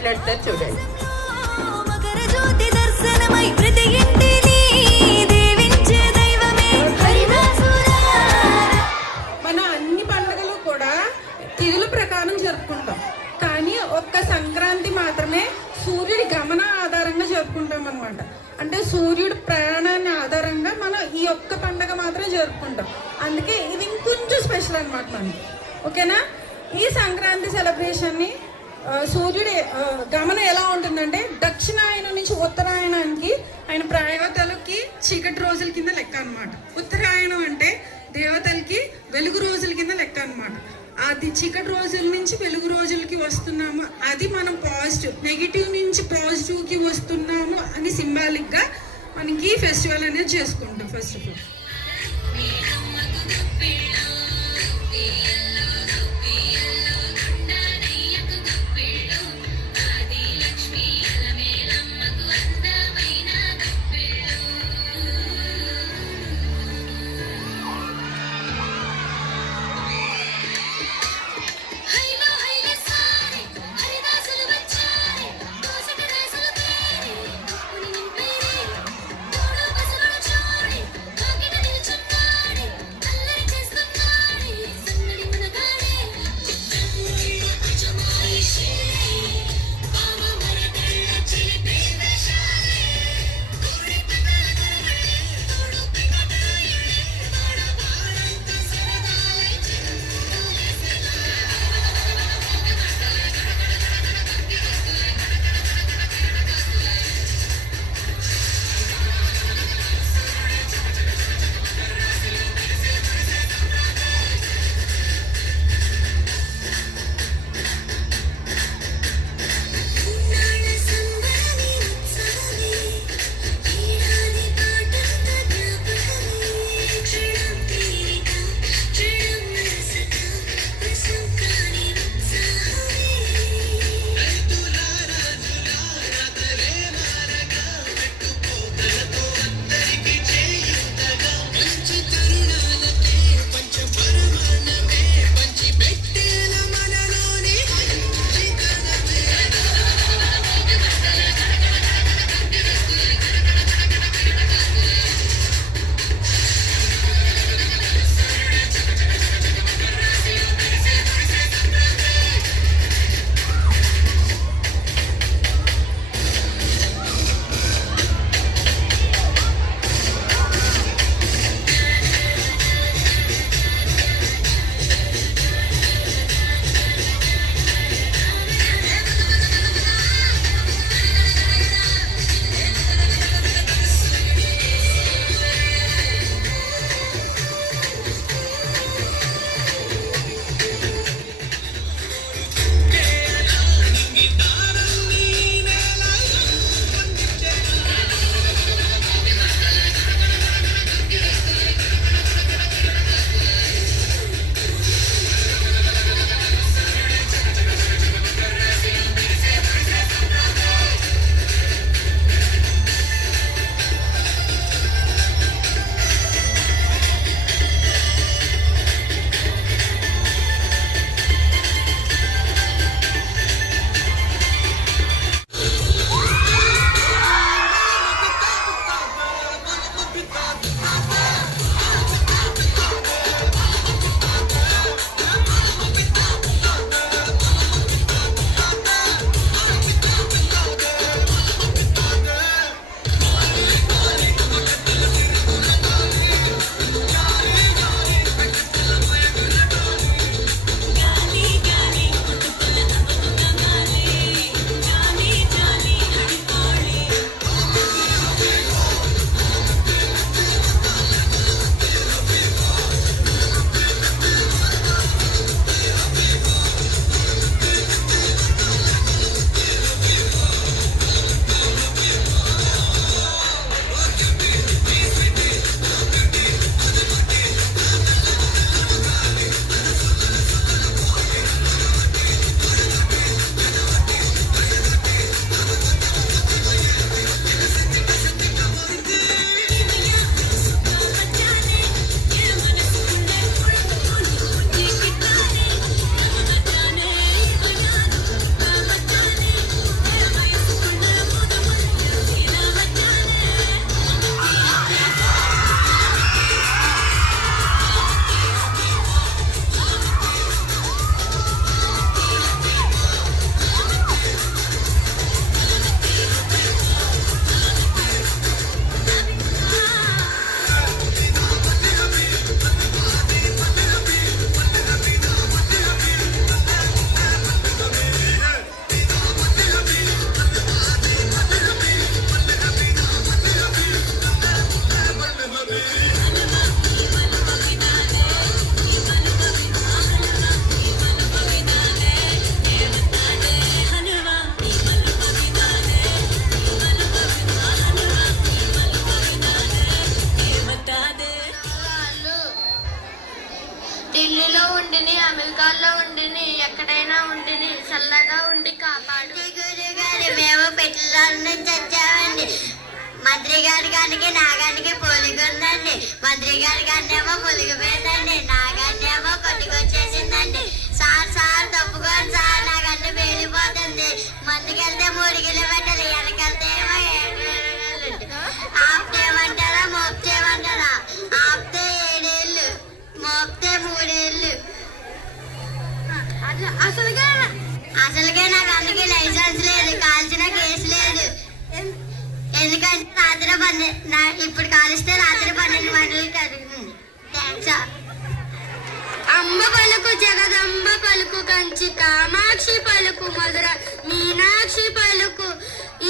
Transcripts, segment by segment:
మాట్లాడతారు చూడండి. మన అన్ని పండుగలు కూడా తిథుల ప్రకారం జరుపుకుంటాం, కానీ ఒక్క సంక్రాంతి మాత్రమే సూర్యుడి గమన ఆధారంగా జరుపుకుంటాం అనమాట. అంటే సూర్యుడి ప్రయాణాన్ని ఆధారంగా మనం ఈ ఒక్క పండుగ మాత్రమే జరుపుకుంటాం. అందుకే ఇది ఇంకొంచెం స్పెషల్ అనమాట మనకి. ఓకేనా? ఈ సంక్రాంతి సెలబ్రేషన్ని సూర్యుడి గమనం ఎలా ఉంటుందంటే దక్షిణాయనం నుంచి ఉత్తరాయణానికి ఆయన ప్రయాతలకి చీకటి రోజుల కింద లెక్క అనమాట. ఉత్తరాయణం అంటే దేవతలకి వెలుగు రోజుల కింద లెక్క అనమాట. అది చీకటి రోజుల నుంచి వెలుగు రోజులకి వస్తున్నాము, అది మనం పాజిటివ్, నెగిటివ్ నుంచి పాజిటివ్కి వస్తున్నాము అని సింబాలిక్గా మనకి ఫెస్టివల్ అనేది చేసుకుంటాం. ఫస్ట్ ఆఫ్ ఆల్ చల్లగా ఉండి కాపాడు. గురుగారు మేము పెట్టెల నుంచి వచ్చామండి. మంత్రి గారి గారికి నాగానికి పొలిగుందండి. మంత్రి గారి గారినేమో పొలిగిపోయిందండి. నాగాన్నేమో కొట్టుకొచ్చేసిందండి. సార్ తప్పుకోండి సార్, నాకన్నీ పేలిపోతుంది. ముందుకెళ్తే 3 కిలోమీటర్లు, వెనకెళ్తే ఏమో 7 కిలోమీటర్లు. ఆఫ్ చేయమంటారా మోప్ చేయమంటారా? ఆపితే 7 ఏళ్ళు, మోపితే 3 ఏళ్ళు. అసలుకే నాకు అందుకే లైసెన్స్ లేదు, కాల్చిన కేసు లేదు. ఎందుకంటే ఇప్పుడు కాలిస్తే రాత్రి 12 గంటలకి జరుగుతుంది. థ్యాంక్స్. అంబ పలుకు జగదంబ పలుకు, కంచి కామాక్షి పలుకు, మధుర మీనాక్షి పలుకు.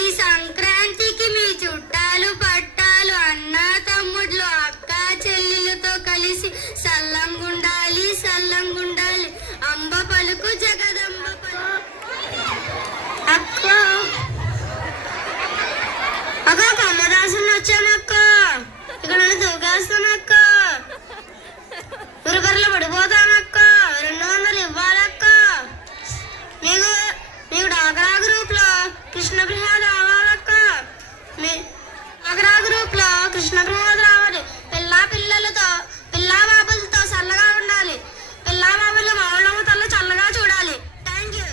ఈ సంక్రాంతికి మీ చుట్టాలు పట్టాలు, అన్న తమ్ముళ్ళు అక్క చెల్లెలతో కలిసి సల్లంగుండాలి సల్లంగుండాలి. అంబ పలుకు జగదంబ పలుకు. అక్క కమ్మదాసులు వచ్చానక్క, ఇక్కడ దూకేస్తానక్క. ఉరుబరిలో పడిపోతానక్క. 200 ఇవ్వాలక్క. మీకు డాగరా గ్రూప్ లో కృష్ణ ప్రసాద్ రావాలక్క. డాగరా గ్రూప్ లో కృష్ణ ప్రసాద్ రావాలి. పిల్లలతో పిల్లా బాబులతో చల్లగా ఉండాలి. పిల్లా బాబులు మామూలు చల్లగా చూడాలి. Thank you.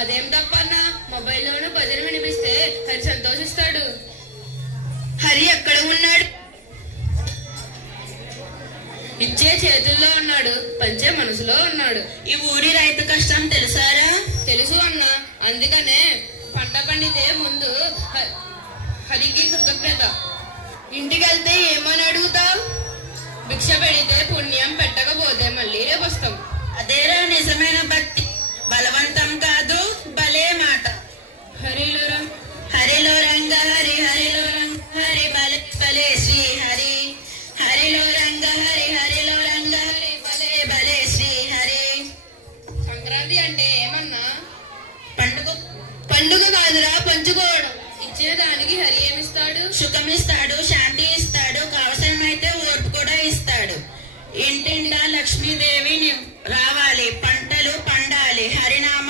అదేం తప్పన్నా, మొబైల్లోనూ భజన వినిపిస్తే హరి సంతోషిస్తాడు. హరి ఎక్కడ ఉన్నాడు? ఇచ్చే చేతుల్లో ఉన్నాడు, పంచే మనసులో ఉన్నాడు. ఈ ఊరి రైతు కష్టం తెలుసారా? తెలుసు అన్నా, అందుకనే పంట పండితే ముందు హరికి కృతజ్ఞత. ఇంటికి వెళ్తే ఏమని అడుగుతావు? భిక్ష పెడితే పుణ్యం, పెట్టకపోతే మళ్ళీ రేపు వస్తాం. అదేరా నిజమైన భక్తి, బలవంతం కాదు, భలే మాట. హరిలో హరిలో రంగ హరి, హరిలో రంగ హరి, బలే బలే శ్రీ హరి. హరిలో రంగ హరి, హరిలో రంగ హరి, బలే బలే శ్రీ హరి. సంక్రాంతి అంటే ఏమన్నా? పండుగ కాదురా, పంచుకోవడం. ఇచ్చిన దానికి హరి ఏమిస్తాడు? సుఖం ఇస్తాడు, శాంతి ఇస్తాడు, అవసరమైతే ఓర్పు కూడా ఇస్తాడు. ఇంటిండా లక్ష్మీదేవి రావాలి, పంటలు పండాలి, హరినామ